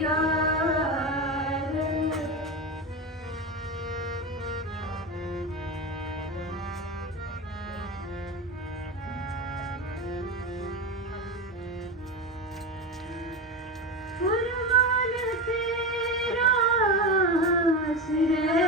Kurbanı sıra sıra